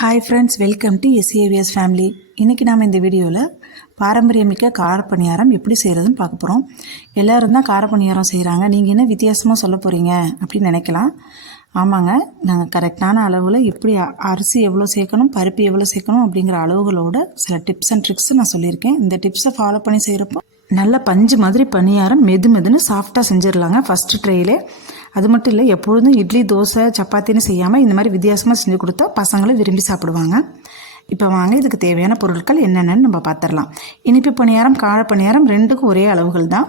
Hi friends welcome to SAVS family இன்றைக்கி நாம் இந்த வீடியோவில் பாரம்பரியமிக்க காரப்பணியாரம் எப்படி செய்கிறதுன்னு பார்க்க போகிறோம் எல்லோரும் தான் காரப்பணியாரம் செய்கிறாங்க நீங்கள் என்ன வித்தியாசமாக சொல்ல போகிறீங்க அப்படின்னு நினைக்கலாம். ஆமாங்க நாங்கள் கரெக்டான அளவில் எப்படி அரிசி எவ்வளோ சேர்க்கணும் பருப்பு எவ்வளோ சேர்க்கணும் அப்படிங்கிற அளவுகளோட சில டிப்ஸ் அண்ட் ட்ரிக்ஸ் நான் சொல்லியிருக்கேன். இந்த டிப்ஸை ஃபாலோ பண்ணி செய்கிறப்போ நல்ல பஞ்சு மாதிரி பணியாரம் மெது மெதுன்னு சாஃப்டாக செஞ்சிடலாங்க ஃபஸ்ட்டு ட்ரையிலே அது மட்டும் இல்லை எப்பொழுதும் இட்லி தோசை சப்பாத்தின்னு செய்யாமல் இந்த மாதிரி வித்தியாசமாக செஞ்சு கொடுத்தா பசங்களும் விரும்பி சாப்பிடுவாங்க. இப்போ வாங்க இதுக்கு தேவையான பொருட்கள் என்னென்னு நம்ம பார்த்துடலாம் இனிப்பு பணியாரம் கார பணியாரம் ரெண்டுக்கும் ஒரே அளவுகள் தான்.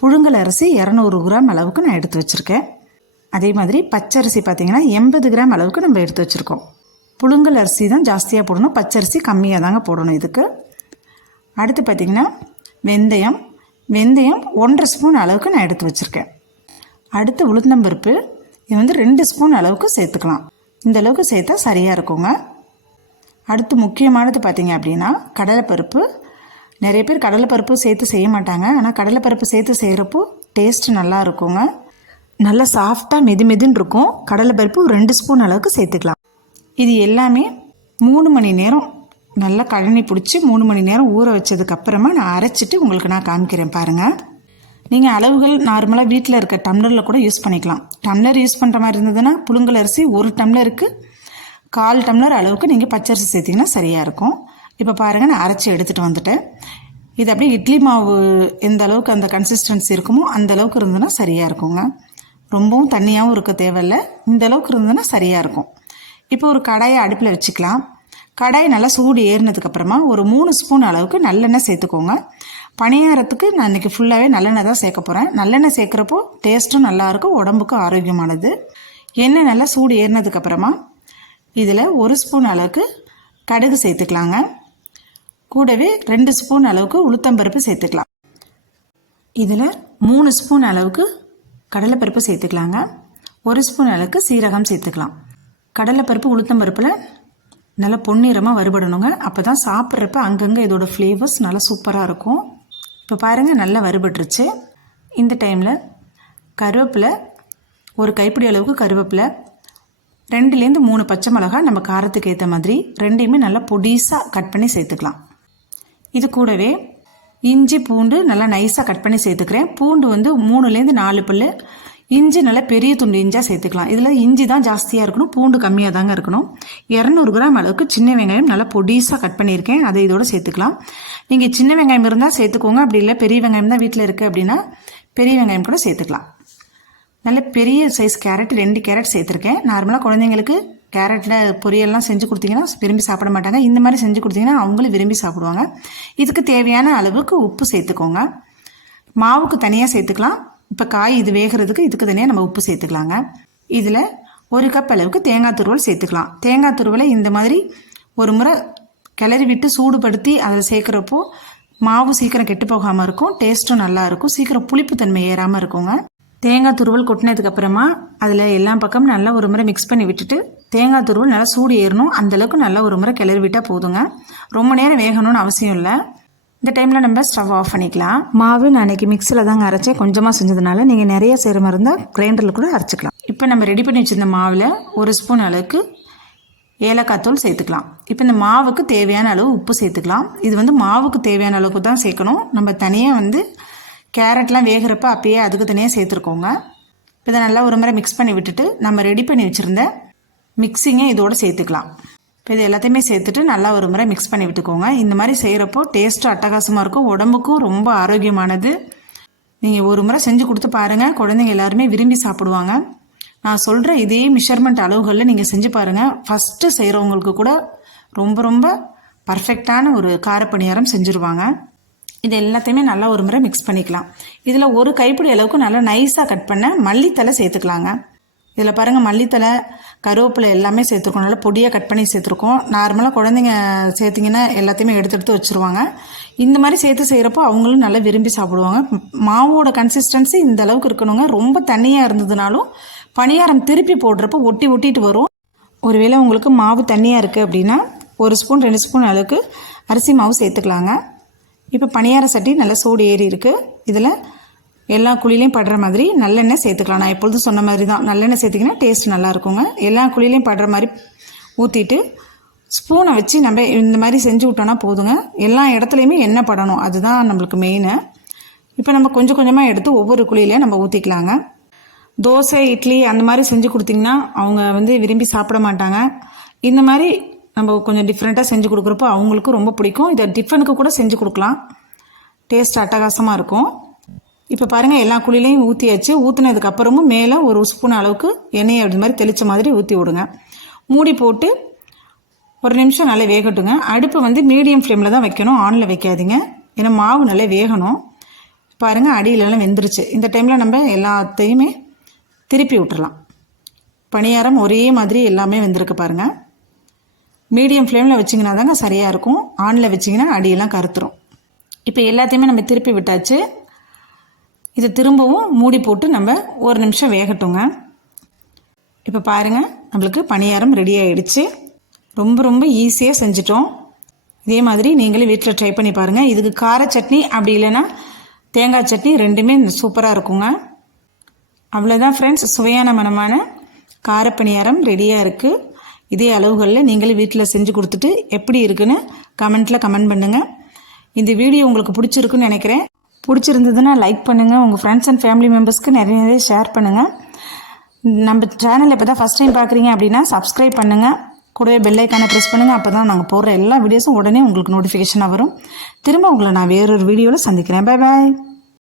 புழுங்கல் அரிசி இரநூறு கிராம் அளவுக்கு நான் எடுத்து வச்சுருக்கேன். அதே மாதிரி பச்சரிசி பார்த்தீங்கன்னா எண்பது கிராம் அளவுக்கு நம்ம எடுத்து வச்சுருக்கோம். புழுங்கல் அரிசி தான் ஜாஸ்தியாக போடணும். பச்சரிசி கம்மியாக தாங்க போடணும் இதுக்கு. அடுத்து பார்த்திங்கன்னா வெந்தயம். வெந்தயம் ஒன்றரை ஸ்பூன் அளவுக்கு நான் எடுத்து வச்சுருக்கேன். அடுத்து உளுத்தம்பருப்பு இது வந்து ரெண்டு ஸ்பூன் அளவுக்கு சேர்த்துக்கலாம். இந்த அளவுக்கு சேர்த்தா சரியாக இருக்குங்க. அடுத்து முக்கியமானது பார்த்தீங்க அப்படின்னா கடலைப்பருப்பு. நிறைய பேர் கடலைப்பருப்பு சேர்த்து செய்ய மாட்டாங்க. ஆனால் கடலைப்பருப்பு சேர்த்து செய்கிறப்போ டேஸ்ட் நல்லா இருக்குங்க. நல்லா சாஃப்டாக மெது மெதுன்னு இருக்கும். கடலைப்பருப்பு ஒரு ரெண்டு ஸ்பூன் அளவுக்கு சேர்த்துக்கலாம். இது எல்லாமே மூணு மணி நேரம் நல்லா கழனி பிடிச்சி மூணு மணி நேரம் ஊற வச்சதுக்கப்புறமா நான் அரைச்சிட்டு உங்களுக்கு நான் காமிக்கிறேன் பாருங்கள் நீங்கள் அளவுகள் நார்மலாக வீட்டில் இருக்க டம்ளரில் கூட யூஸ் பண்ணிக்கலாம். டம்ளர் யூஸ் பண்ணுற மாதிரி இருந்ததுன்னா புழுங்கல் அரிசி ஒரு டம்ளருக்கு கால் டம்ளர் அளவுக்கு நீங்கள் பச்சரிசி சேர்த்திங்கன்னா சரியாக இருக்கும். இப்போ பாருங்கள் நான் அரைச்சி எடுத்துகிட்டு வந்துட்டேன். இது அப்படியே இட்லி மாவு எந்த அளவுக்கு அந்த கன்சிஸ்டன்சி இருக்குமோ அந்த அளவுக்கு இருந்ததுன்னா சரியாக இருக்குங்க. ரொம்பவும் தண்ணியாகவும் இருக்க தேவையில்ல. இந்த அளவுக்கு இருந்ததுன்னா சரியாக இருக்கும். இப்போ ஒரு கடாயை அடுப்பில் வச்சுக்கலாம். கடாய் நல்லா சூடு ஏறினதுக்கப்புறமா ஒரு மூணு ஸ்பூன் அளவுக்கு நல்லெண்ணெய் சேர்த்துக்கோங்க. பணியாரத்துக்கு நான் இன்றைக்கி ஃபுல்லாகவே நல்லெண்ணெய் தான் சேர்க்க போகிறேன் நல்லெண்ணெய் சேர்க்குறப்போ டேஸ்ட்டும் நல்லாயிருக்கும் உடம்புக்கும் ஆரோக்கியமானது. எண்ணெய் நல்லா சூடு ஏறினதுக்கப்புறமா இதில் ஒரு ஸ்பூன் அளவுக்கு கடுகு சேர்த்துக்கலாங்க. கூடவே ரெண்டு ஸ்பூன் அளவுக்கு உளுத்தம்பருப்பு சேர்த்துக்கலாம். இதில் மூணு ஸ்பூன் அளவுக்கு கடலைப்பருப்பு சேர்த்துக்கலாங்க. ஒரு ஸ்பூன் அளவுக்கு சீரகம் சேர்த்துக்கலாம். கடலைப்பருப்பு உளுத்தம்பருப்பில் நல்லா பொன்னிறமாக வறுபடணுங்க. அப்போ தான் சாப்பிட்றப்ப அங்கங்கே இதோட ஃப்ளேவர்ஸ் நல்லா சூப்பராக இருக்கும். இப்போ பாருங்கள் நல்லா வறுபட்டுருச்சு. இந்த டைமில் கருவேப்பிலை ஒரு கைப்பிடி அளவுக்கு கருவேப்பிலை ரெண்டுலேருந்து மூணு பச்சை மிளகாய் நம்ம காரத்துக்கு ஏற்ற மாதிரி ரெண்டையுமே நல்லா பொடிசாக கட் பண்ணி சேர்த்துக்கலாம். இது கூடவே இஞ்சி பூண்டு நல்லா நைஸாக கட் பண்ணி சேர்த்துக்கிறேன். பூண்டு வந்து மூணுலேருந்து நாலு பல்லு இஞ்சி நல்லா பெரிய துண்டு இஞ்சாக சேர்த்துக்கலாம். இதில் இஞ்சி தான் ஜாஸ்தியாக இருக்கணும். பூண்டு கம்மியாக தாங்க இருக்கணும். இரநூறு கிராம் அளவுக்கு சின்ன வெங்காயம் நல்லா பொடிசாக கட் பண்ணியிருக்கேன். அதை இதோட சேர்த்துக்கலாம். நீங்கள் சின்ன வெங்காயம் இருந்தால் சேர்த்துக்கோங்க. அப்படி இல்லை பெரிய வெங்காயம் தான் வீட்டில் இருக்குது அப்படின்னா பெரிய வெங்காயம் கூட சேர்த்துக்கலாம். நல்ல பெரிய சைஸ் கேரட் ரெண்டு கேரட் சேர்த்துருக்கேன். நார்மலாக குழந்தைங்களுக்கு கேரட்டில் பொரியல்லாம் செஞ்சு கொடுத்தீங்கன்னா விரும்பி சாப்பிட மாட்டாங்க. இந்த மாதிரி செஞ்சு கொடுத்தீங்கன்னா அவங்களும் விரும்பி சாப்பிடுவாங்க. இதுக்கு தேவையான அளவுக்கு உப்பு சேர்த்துக்கோங்க. மாவுக்கு தனியாக சேர்த்துக்கலாம். இப்போ காய் இது வேகிறதுக்கு இதுக்கு தனியாக நம்ம உப்பு சேர்த்துக்கலாங்க. இதில் ஒரு கப் அளவுக்கு தேங்காய் துருவல் சேர்த்துக்கலாம். தேங்காய் துருவலை இந்த மாதிரி ஒரு முறை கிளறி விட்டு சூடுபடுத்தி அதை சேர்க்குறப்போ மாவு சீக்கிரம் கெட்டு போகாமல் இருக்கும் டேஸ்ட்டும் நல்லா இருக்கும் சீக்கிரம் புளிப்பு தன்மை ஏறாமல் இருக்குங்க. தேங்காய் துருவல் கொட்டினதுக்கு அப்புறமா அதில் எல்லா பக்கமும் நல்லா ஒரு முறை மிக்ஸ் பண்ணி விட்டுட்டு தேங்காய் துருவல் நல்லா சூடு ஏறணும். அந்த அளவுக்கு நல்லா ஒரு முறை கிளறி விட்டால் போதுங்க. ரொம்ப நேரம் வேகணும்னு அவசியம் இல்லை. இந்த டைமில் நம்ம ஸ்டவ் ஆஃப் பண்ணிக்கலாம். மாவு நான் அன்றைக்கி மிக்சியில் தாங்க அரைச்சேன். கொஞ்சமாக செஞ்சதுனால நீங்கள் நிறைய செய்கிற மாதிரி இருந்தால் கிரைண்டரில் கூட அரைச்சிக்கலாம். இப்போ நம்ம ரெடி பண்ணி வச்சிருந்த மாவில் ஒரு ஸ்பூன் அளவுக்கு ஏலக்காய் தூள் சேர்த்துக்கலாம். இப்போ இந்த மாவுக்கு தேவையான அளவு உப்பு சேர்த்துக்கலாம். இது வந்து மாவுக்கு தேவையான அளவுக்கு தான் சேர்க்கணும். நம்ம தனியாக வந்து கேரட்லாம் வேகிறப்ப அப்பயே அதுக்கு தனியாக சேர்த்துருக்கோங்க. இப்போ இதை நல்லா ஒரு முறை மிக்ஸ் பண்ணி விட்டுட்டு நம்ம ரெடி பண்ணி வச்சுருந்த மிக்ஸிங்கை இதோட சேர்த்துக்கலாம். இப்போ இது எல்லாத்தையுமே சேர்த்துட்டு நல்லா ஒரு முறை மிக்ஸ் பண்ணி விட்டுக்கோங்க. இந்த மாதிரி செய்கிறப்போ டேஸ்ட்டு அட்டகாசமாக இருக்கும். உடம்புக்கும் ரொம்ப ஆரோக்கியமானது. நீங்கள் ஒரு முறை செஞ்சு கொடுத்து பாருங்கள் குழந்தைங்க எல்லாருமே விரும்பி சாப்பிடுவாங்க. நான் சொல்கிற இதே மிஷர்மெண்ட் அளவுகளில் நீங்கள் செஞ்சு பாருங்கள் ஃபஸ்ட்டு செய்கிறவங்களுக்கு கூட ரொம்ப ரொம்ப பர்ஃபெக்டான ஒரு காரப்பணியாரம் செஞ்சுருவாங்க. இது எல்லாத்தையுமே நல்லா ஒரு முறை மிக்ஸ் பண்ணிக்கலாம். இதில் ஒரு கைப்பிடி அளவுக்கு நல்லா நைஸாக கட் பண்ண மல்லித்தலை சேர்த்துக்கலாங்க. இதில் பாருங்கள் மல்லித்தலை கருவேப்பிலை எல்லாமே சேர்த்துருக்கோம். நல்லா பொடியாக கட் பண்ணி சேர்த்துருக்கோம். நார்மலாக குழந்தைங்க சேர்த்திங்கன்னா எல்லாத்தையுமே எடுத்து எடுத்து வச்சுருவாங்க. இந்த மாதிரி சேர்த்து செய்கிறப்போ அவங்களும் நல்லா விரும்பி சாப்பிடுவாங்க. மாவோட கன்சிஸ்டன்சி இந்த அளவுக்கு இருக்கணுங்க. ரொம்ப தண்ணியாக இருந்ததுனாலும் பணியாரம் திருப்பி போடுறப்போ ஒட்டி ஒட்டிட்டு வரும். ஒருவேளை உங்களுக்கு மாவு தண்ணியாக இருக்குது அப்படின்னா ஒரு ஸ்பூன் ரெண்டு ஸ்பூன் அளவுக்கு அரிசி மாவு சேர்த்துக்கலாங்க. இப்போ பணியார சட்டி நல்லா சூடு ஏறி இருக்குது இதில் எல்லா குழிலையும் படுற மாதிரி நல்லெண்ணெய் சேர்த்துக்கலாம். நான் எப்பொழுதும் சொன்ன மாதிரி தான் நல்லெண்ணெய் சேர்த்திங்கன்னா டேஸ்ட் நல்லா இருக்குங்க. எல்லா குழிலையும் படுற மாதிரி ஊற்றிட்டு ஸ்பூனை வச்சு நம்ம இந்த மாதிரி செஞ்சு விட்டோன்னா போதுங்க. எல்லா இடத்துலையுமே எண்ணெய் படணும். அதுதான் நம்மளுக்கு மெயினு இப்போ நம்ம கொஞ்சம் கொஞ்சமாக எடுத்து ஒவ்வொரு குழியிலையும் நம்ம ஊற்றிக்கலாங்க தோசை இட்லி அந்த மாதிரி செஞ்சு கொடுத்தீங்கன்னா அவங்க வந்து விரும்பி சாப்பிட மாட்டாங்க. இந்த மாதிரி நம்ம கொஞ்சம் டிஃப்ரெண்ட்டாக செஞ்சு கொடுக்குறப்போ அவங்களுக்கும் ரொம்ப பிடிக்கும். இதை டிஃபனுக்கு கூட செஞ்சு கொடுக்கலாம். டேஸ்ட் அட்டகாசமாக இருக்கும். இப்போ பாருங்கள் எல்லா குழிலையும் ஊற்றியாச்சு ஊற்றுனதுக்கு அப்புறமும் மேலே ஒரு ஸ்பூன் அளவுக்கு எண்ணெயை அப்படி மாதிரி தெளித்த மாதிரி ஊற்றி விடுங்க. மூடி போட்டு ஒரு நிமிஷம் நல்லா வேகட்டுங்க. அடுப்பு வந்து மீடியம் ஃப்ளேமில் தான் வைக்கணும். ஆனில் வைக்காதீங்க. ஏன்னா மாவு நல்லா வேகணும். பாருங்கள் அடியிலலாம் வெந்துருச்சு. இந்த டைமில் நம்ம எல்லாத்தையுமே திருப்பி விட்டுறலாம். பணியாரம் ஒரே மாதிரி எல்லாமே வெந்திருக்கு பாருங்கள் மீடியம் ஃப்ளேமில் வச்சிங்கன்னா தாங்க சரியாக இருக்கும் ஆனில் வச்சிங்கன்னா அடியெல்லாம் கருத்துரும். இப்போ எல்லாத்தையுமே நம்ம திருப்பி விட்டாச்சு. இதை திரும்பவும் மூடி போட்டு நம்ம ஒரு நிமிஷம் வேகட்டுங்க. இப்போ பாருங்கள் நம்மளுக்கு பணியாரம் ரெடி ஆகிடுச்சு ரொம்ப ரொம்ப ஈஸியாக செஞ்சிட்டோம். இதே மாதிரி நீங்களும் வீட்டில் ட்ரை பண்ணி பாருங்கள் இதுக்கு கார சட்னி அப்படி இல்லைன்னா தேங்காய் சட்னி ரெண்டுமே சூப்பராக இருக்குங்க. அவ்வளோதான் ஃப்ரெண்ட்ஸ் சுவையான மனமான காரப்பணியாரம் ரெடியாக இருக்குது இதே அளவுகளில் நீங்களே வீட்டில் செஞ்சு கொடுத்துட்டு எப்படி இருக்குன்னு கமெண்ட்டில் கமெண்ட் பண்ணுங்கள் இந்த வீடியோ உங்களுக்கு பிடிச்சிருக்குன்னு நினைக்கிறேன். பிடிச்சிருந்ததுன்னா லைக் பண்ணுங்கள் உங்கள் ஃப்ரெண்ட்ஸ் அண்ட் ஃபேமிலி மெம்பர்ஸ்க்கு நிறைய நிறைய ஷேர் பண்ணுங்கள் நம்ம சேனல் இப்போ தான் ஃபஸ்ட் டைம் பார்க்குறீங்க அப்படின்னா சப்ஸ்கிரைப் பண்ணுங்கள் கூடவே பெல்லைக்கான ப்ரெஸ் பண்ணுங்கள் அப்போ தான் நாங்கள் போடுற எல்லா வீடியோஸும் உடனே உங்களுக்கு நோட்டிஃபிகேஷனாக வரும். திரும்ப உங்களை நான் வேறொரு வீடியோவில் சந்திக்கிறேன். Bye bye